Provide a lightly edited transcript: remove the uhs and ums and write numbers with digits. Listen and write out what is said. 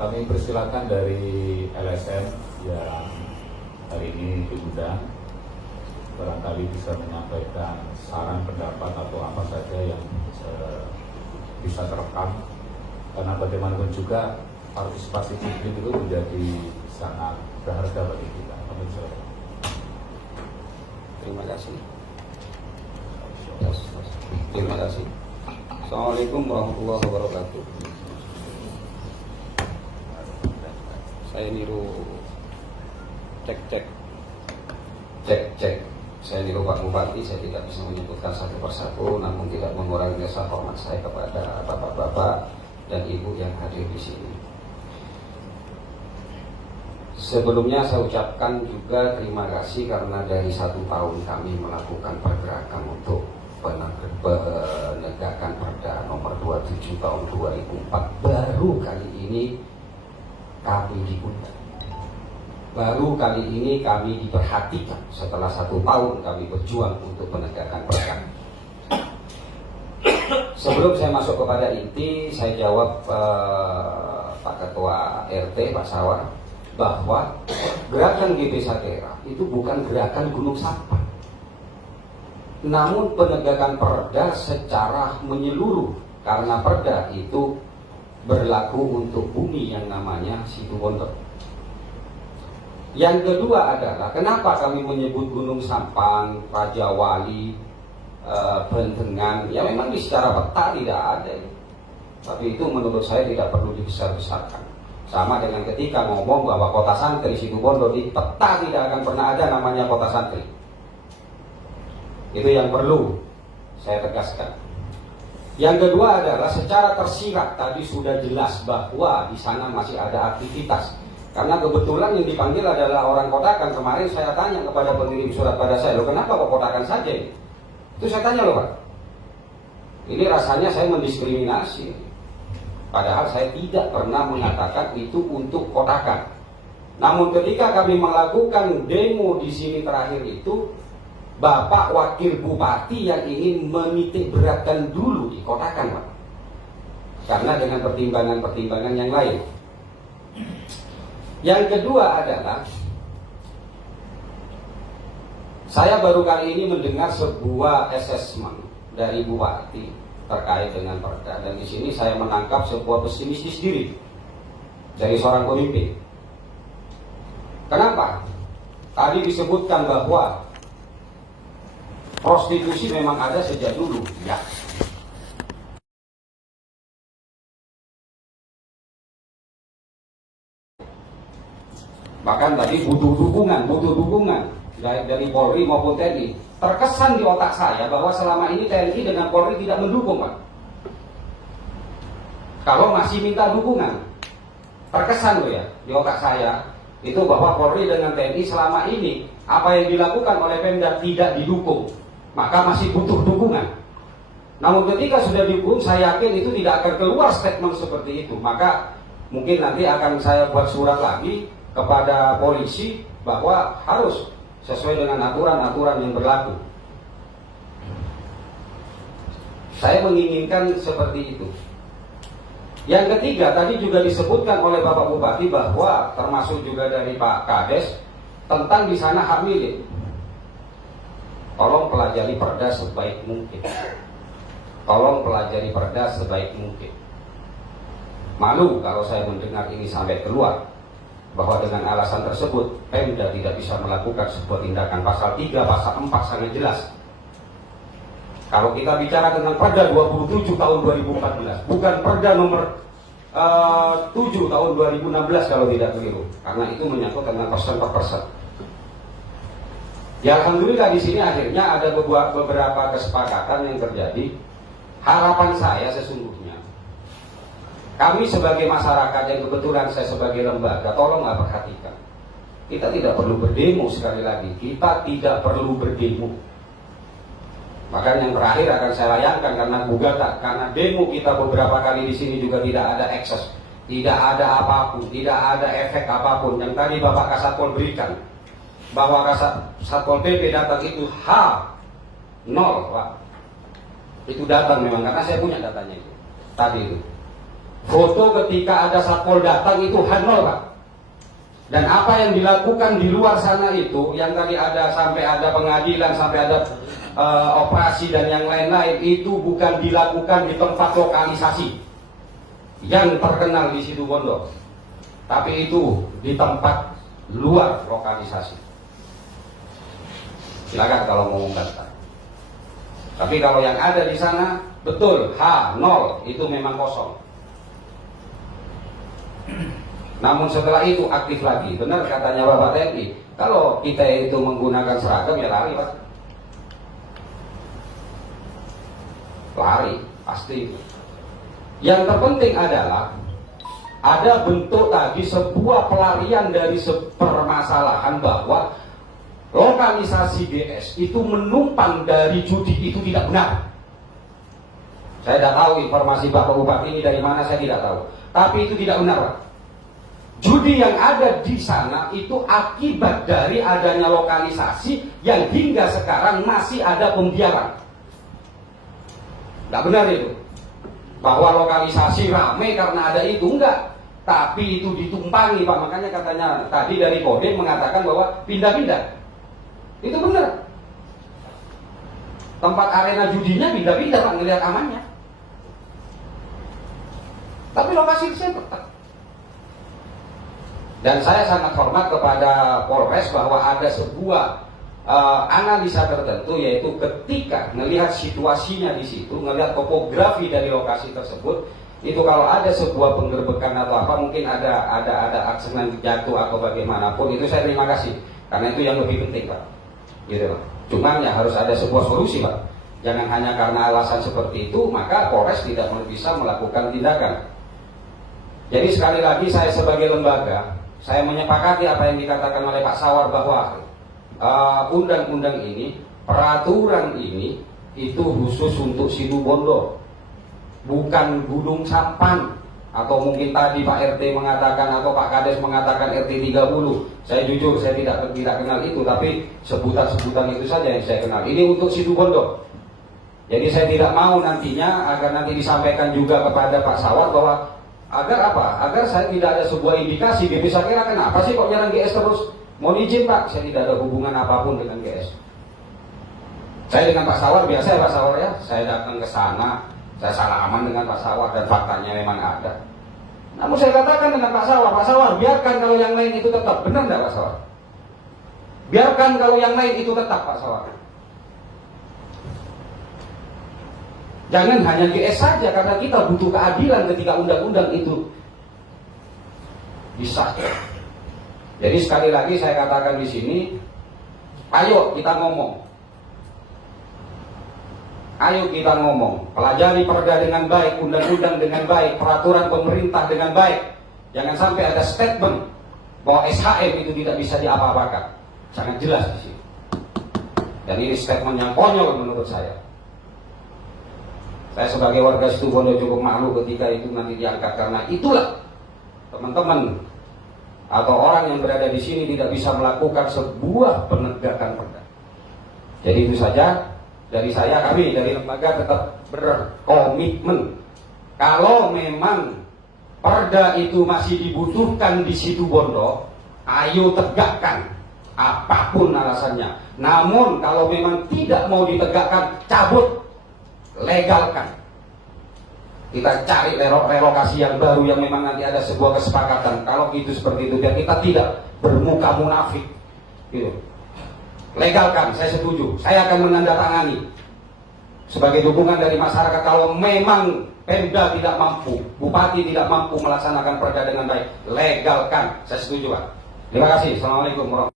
Kami persilakan dari LSM yang hari ini diundang, barangkali bisa menyampaikan saran, pendapat atau apa saja yang bisa terekam, karena bagaimanapun juga partisipasi publik itu menjadi sangat berharga bagi kita. Kami persilakan. Terima kasih. Terima kasih. Assalamualaikum warahmatullahi wabarakatuh. Saya niru cek. Saya niru Pak Bupati. Saya tidak bisa menyebutkan satu persatu, namun tidak mengurangi rasa hormat saya kepada bapak-bapak dan ibu yang hadir di sini. Sebelumnya saya ucapkan juga terima kasih karena dari 1 tahun kami melakukan pergerakan untuk penegakan Perda nomor 27 tahun 2004. Baru kali ini kami diundang. Baru kali ini kami diperhatikan setelah 1 tahun kami berjuang untuk penegakan Perda. Sebelum saya masuk kepada inti, saya jawab Pak Ketua RT Pak Sawar bahwa gerakan GB Satera itu bukan gerakan gunung sampah, namun penegakan Perda secara menyeluruh, karena Perda itu berlaku untuk bumi yang namanya Situbondo. Yang kedua adalah kenapa kami menyebut Gunung Sampang, Raja Wali, Bentengan. Ya memang di secara peta tidak ada, tapi itu menurut saya tidak perlu dibesar-besarkan. Sama dengan ketika ngomong bahwa kota santri Situbondo di peta tidak akan pernah ada namanya kota santri. Itu yang perlu saya tegaskan. Yang kedua adalah secara tersirat tadi sudah jelas bahwa di sana masih ada aktivitas. Karena kebetulan yang dipanggil adalah orang Kotakan. Kemarin saya tanya kepada pengirim surat pada saya, loh kenapa kok Kotakan saja? Itu saya tanya loh Pak. Ini rasanya saya mendiskriminasi. Padahal saya tidak pernah mengatakan itu untuk Kotakan. Namun ketika kami melakukan demo di sini terakhir itu, Bapak Wakil Bupati yang ingin menitik beratkan dulu di Kotakan Pak. Karena dengan pertimbangan-pertimbangan yang lain. Yang kedua adalah saya baru kali ini mendengar sebuah assessment dari Bupati terkait dengan Perda, dan di sini saya menangkap sebuah pesimistis diri dari seorang pemimpin. Kenapa? Tadi disebutkan bahwa prostitusi memang ada sejak dulu, ya. Bahkan tadi butuh dukungan dari Polri maupun TNI. Terkesan di otak saya bahwa selama ini TNI dengan Polri tidak mendukung, Pak. Kalau masih minta dukungan, terkesan loh ya di otak saya itu bahwa Polri dengan TNI selama ini apa yang dilakukan oleh Pemda tidak didukung, maka masih butuh dukungan. Namun ketika sudah didukung, saya yakin itu tidak akan keluar statement seperti itu. Maka mungkin nanti akan saya buat surat lagi kepada polisi bahwa harus sesuai dengan aturan-aturan yang berlaku. Saya menginginkan seperti itu. Yang ketiga, tadi juga disebutkan oleh Bapak Bupati bahwa termasuk juga dari Pak Kades tentang di sana hak milik. Tolong pelajari Perda sebaik mungkin. Tolong pelajari Perda sebaik mungkin. Malu kalau saya mendengar ini sampai keluar bahwa dengan alasan tersebut Pemda tidak bisa melakukan sebuah tindakan. Pasal 3, pasal 4 sangat jelas. Kalau kita bicara tentang Perda 27 tahun 2014, bukan Perda nomor 7 tahun 2016 kalau tidak keliru, karena itu menyangkut tentang persen per persen. Ya alhamdulillah di sini akhirnya ada beberapa kesepakatan yang terjadi. Harapan saya sesungguhnya, kami sebagai masyarakat yang kebetulan saya sebagai lembaga, tolonglah perhatikan. Kita tidak perlu berdemo, sekali lagi, kita tidak perlu berdemo. Bahkan yang terakhir akan saya layangkan karena demo kita beberapa kali di sini juga tidak ada akses, tidak ada apapun, tidak ada efek apapun. Yang tadi Bapak Kasatpol berikan bahwa Satpol PP datang itu nol, Pak. Itu datang memang karena saya punya datanya itu tadi itu. Foto ketika ada satpol datang itu hanol Pak. Dan apa yang dilakukan di luar sana itu, yang tadi ada sampai ada pengadilan, sampai ada operasi dan yang lain-lain, itu bukan dilakukan di tempat lokalisasi yang terkenal di Situbondo, tapi itu di tempat luar lokalisasi. Silakan kalau mau mengatakan. Tapi kalau yang ada di sana betul H0 itu memang kosong. Namun setelah itu aktif lagi. Benar katanya Bapak TNI, kalau kita itu menggunakan seragam ya lari Pak. Lari pasti. Yang terpenting adalah ada bentuk tadi sebuah pelarian dari permasalahan bahwa lokalisasi GS itu menumpang dari judi, itu tidak benar. Saya tidak tahu informasi Bapak Bupati ini dari mana, saya tidak tahu. Tapi itu tidak benar Pak. Judi yang ada di sana itu akibat dari adanya lokalisasi yang hingga sekarang masih ada pembiaran. Tidak benar itu. Bahwa lokalisasi ramai karena ada itu, enggak. Tapi itu ditumpangi Pak. Makanya katanya tadi dari Kodim mengatakan bahwa pindah-pindah. Itu benar. Tempat arena judinya pindah-pindah Pak, ngelihat amannya. Tapi lokasi saya tetap. Dan saya sangat hormat kepada Polres bahwa ada sebuah analisa tertentu, yaitu ketika melihat situasinya di situ, melihat topografi dari lokasi tersebut, itu kalau ada sebuah penggerbekan atau apa, mungkin ada aksenan jatuh atau bagaimanapun, itu saya terima kasih, karena itu yang lebih penting Pak. Gitu Pak. Cuman ya harus ada sebuah solusi Pak. Jangan hanya karena alasan seperti itu maka Polres tidak bisa melakukan tindakan. Jadi sekali lagi saya sebagai lembaga, saya menyepakati apa yang dikatakan oleh Pak Sawar bahwa undang-undang ini, peraturan ini itu khusus untuk Situbondo, bukan Gunung Sampan. Atau mungkin tadi Pak RT mengatakan atau Pak Kades mengatakan RT 30. Saya jujur saya tidak kenal itu, tapi sebutan-sebutan itu saja yang saya kenal. Ini untuk Situbondo. Jadi saya tidak mau nantinya agar nanti disampaikan juga kepada Pak Sawar bahwa agar apa? Agar saya tidak ada sebuah indikasi. Dia bisa kira kenapa sih kok nyerang GS terus? Mohon izin Pak, saya tidak ada hubungan apapun dengan GS. Saya dengan Pak Sawar biasa ya Pak Sawar ya. Saya datang ke sana, saya salaman dengan Pak Sawar dan faktanya memang ada. Namun saya katakan dengan Pak Sawar biarkan kalau yang lain itu tetap. Benar tidak Pak Sawar? Biarkan kalau yang lain itu tetap Pak Sawar. Jangan hanya GS saja, karena kita butuh keadilan ketika undang-undang itu disahkan. Jadi sekali lagi saya katakan di sini, ayo kita ngomong. Ayo kita ngomong, pelajari perda dengan baik, undang-undang dengan baik, peraturan pemerintah dengan baik. Jangan sampai ada statement bahwa SHM itu tidak bisa diapa-apakan. Sangat jelas di sini. Dan ini statement yang konyol menurut saya. Saya sebagai warga Situbondo cukup malu ketika itu nanti diangkat, karena itulah teman-teman atau orang yang berada di sini tidak bisa melakukan sebuah penegakan perda. Jadi itu saja dari saya, kami dari lembaga tetap berkomitmen kalau memang perda itu masih dibutuhkan di Situbondo, ayo tegakkan apapun alasannya. Namun kalau memang tidak mau ditegakkan, cabut, legalkan. Kita cari relokasi yang baru yang memang nanti ada sebuah kesepakatan. Kalau gitu seperti itu, biar kita tidak bermuka munafik. Gitu. Legalkan, saya setuju. Saya akan menandatangani sebagai dukungan dari masyarakat kalau memang Pemda tidak mampu, Bupati tidak mampu melaksanakan perda dengan baik. Legalkan, saya setuju Pak. Terima kasih. Assalamualaikum warahmatullahi wabarakatuh.